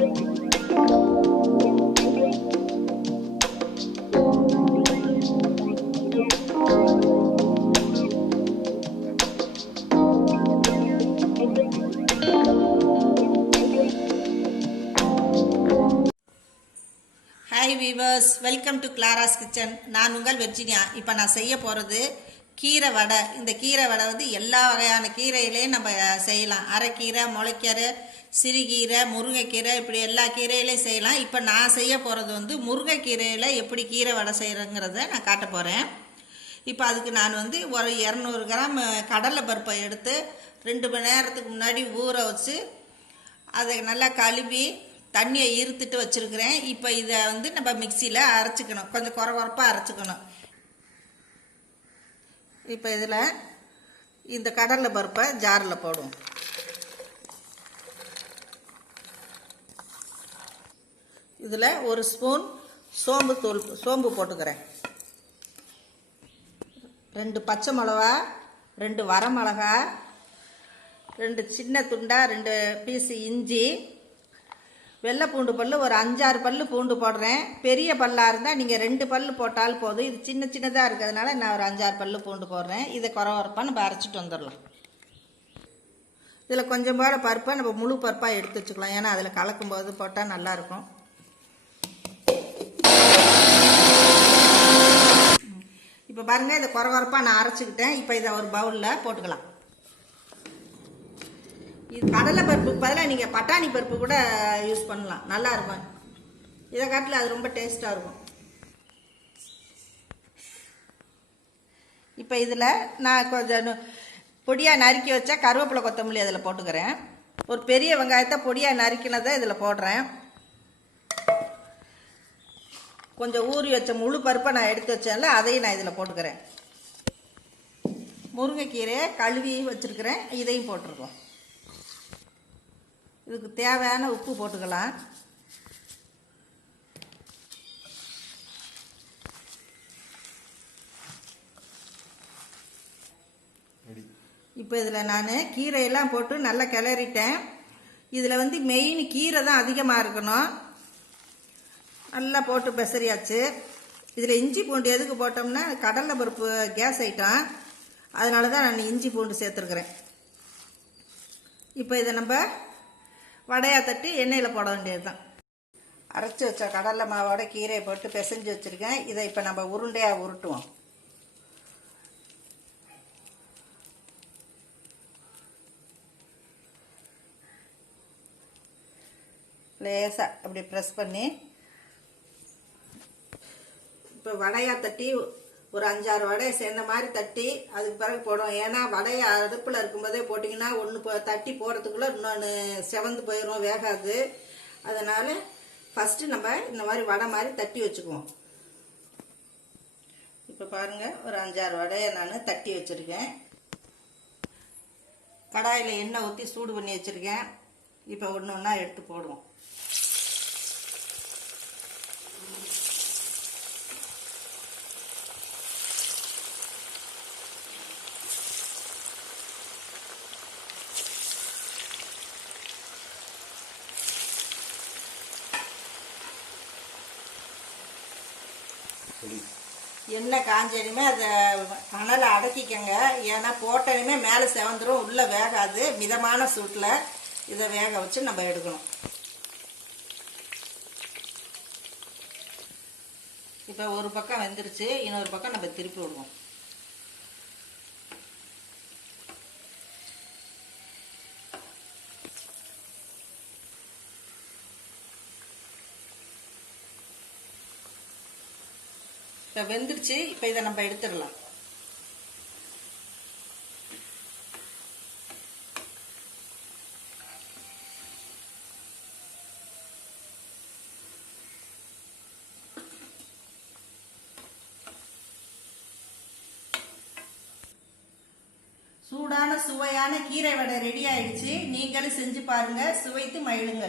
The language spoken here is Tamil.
Hi viewers, welcome to Clara's kitchen. நான் உங்கள் வெர்ஜினியா. இப்போ நான் செய்ய போகிறது கீரை வடை. இந்த கீரை வடை வந்து எல்லா வகையான கீரையிலையும் நம்ம செய்யலாம். அரைக்கீரை, முளைக்கீரை, சிறுகீரை, முருங்கைக்கீரை, இப்படி எல்லா கீரையிலையும் செய்யலாம். இப்போ நான் செய்ய போகிறது வந்து முருங்கைக்கீரையில் எப்படி கீரை வடை செய்கிறேங்கிறத நான் காட்ட போகிறேன். இப்போ அதுக்கு நான் வந்து ஒரு 200 கிராம் கடலை பருப்பை எடுத்து 2 மணி நேரத்துக்கு முன்னாடி ஊற வச்சு அதை நல்லா கழுவி தண்ணியை ஈர்த்துட்டு வச்சுருக்கிறேன். இப்போ இதை வந்து நம்ம மிக்சியில் அரைச்சிக்கணும், கொஞ்சம் குறப்பாக அரைச்சிக்கணும். இப்போ இதில் இந்த கடலை பருப்பை ஜாரில் போடுவோம். இதில் 1 ஸ்பூன் சோம்பு போட்டுக்கிறேன். 2 பச்சை மிளகா, 2 வரமிளகா, 2 சின்ன துண்டா, 2 பீஸு இஞ்சி, வெள்ளை பூண்டு பல் ஒரு 5-6 பல் பூண்டு போடுறேன். பெரிய பல்லாக இருந்தால் நீங்கள் 2 பல் போட்டால் போதும். இது சின்னதாக இருக்கிறதுனால நான் ஒரு 5-6 பல் பூண்டு போடுறேன். இதை குறப்பாக நம்ம அரைச்சிட்டு வந்துடலாம். இதில் கொஞ்சம் போல பருப்பை நம்ம முழு பருப்பாக எடுத்து வச்சுக்கலாம், ஏன்னா அதில் கலக்கும்போது போட்டால் நல்லாயிருக்கும். இப்போ பாருங்கள், இதை குறப்பாக நான் அரைச்சிக்கிட்டேன். இப்போ இதை ஒரு பவுலில் போட்டுக்கலாம். இது கடலை பருப்புக்கு பதிலாக நீங்கள் பட்டாணி பருப்பு கூட யூஸ் பண்ணலாம், நல்லா இருக்கும். இதை காட்டில் அது ரொம்ப டேஸ்ட்டாக இருக்கும். இப்போ இதில் நான் கொஞ்சம் பொடியாக நறுக்கி வச்சா கருவேப்பிலை, கொத்தமல்லி அதில் போட்டுக்கிறேன். ஒரு பெரிய வெங்காயத்தை பொடியாக நறுக்கினதை இதில் போடுறேன். கொஞ்சம் ஊறி வச்ச முழு பருப்பை நான் எடுத்து வச்சேன்ல, அதையும் நான் இதில் போட்டுக்கிறேன். முருங்கைக்கீரையை கழுவி வச்சுருக்கிறேன், இதையும் போட்டிருக்கோம். இதுக்கு தேவையான உப்பு போட்டுக்கலாம். இப்போ இதில் நான் கீரையெல்லாம் போட்டு நல்லா கிளறிட்டேன். இதில் வந்து மெயின் கீரை தான் அதிகமாக இருக்கணும். நல்லா போட்டு பெசரியாச்சு. இதில் இஞ்சி பூண்டு எதுக்கு போட்டோம்னா கடலை பருப்பு கேஸ் ஐட்டம், அதனால தான் நான் இஞ்சி பூண்டு சேர்த்துருக்குறேன். இப்போ இதை நம்ம வடையாக தட்டி எண்ணெயில் போட வேண்டியது தான். அரைச்சி வச்ச கடலை மாவோட கீரையை போட்டு பிசைஞ்சு வச்சுருக்கேன். இதை இப்போ நம்ம உருண்டையாக உருட்டுவோம். லேசாக அப்படி ப்ரெஸ் பண்ணி இப்போ வடையாக தட்டி ஒரு 5-6 வடையை சேர்ந்த மாதிரி தட்டி அதுக்கு பிறகு போடுவோம். ஏன்னா வடையை அடுப்பில் இருக்கும்போதே போட்டிங்கன்னா ஒன்று தட்டி போடுறதுக்குள்ளே இன்னொன்று செவந்து போயிடும், வேகாது. அதனால் ஃபஸ்ட்டு நம்ம இந்த மாதிரி வடை மாதிரி தட்டி வச்சுக்குவோம். இப்போ பாருங்கள், ஒரு 5-6 வடையை நான் தட்டி வச்சுருக்கேன். கடாயில் எண்ணெய் ஊற்றி சூடு பண்ணி வச்சுருக்கேன். இப்போ ஒன்று ஒன்றா எடுத்து போடுவோம். எண்ணெய் காஞ்சனுமே அதை அனலை அடக்கிக்கங்க, ஏன்னா போட்டனுமே மேலே செவந்துடும், உள்ளே வேகாது. மிதமான சூட்டில் இதை வேக வச்சு நம்ம எடுக்கணும். இப்போ ஒரு பக்கம் வெந்துருச்சு, இன்னொரு பக்கம் நம்ம திருப்பி விடுவோம். இப்போ வெந்துருச்சு. இப்போ இதை நம்ம எடுத்துடலாம். சூடான சுவையான கீரை வடை ரெடி ஆயிடுச்சு. நீங்களும் செஞ்சு பாருங்க, சுவைத்து மகிழுங்க.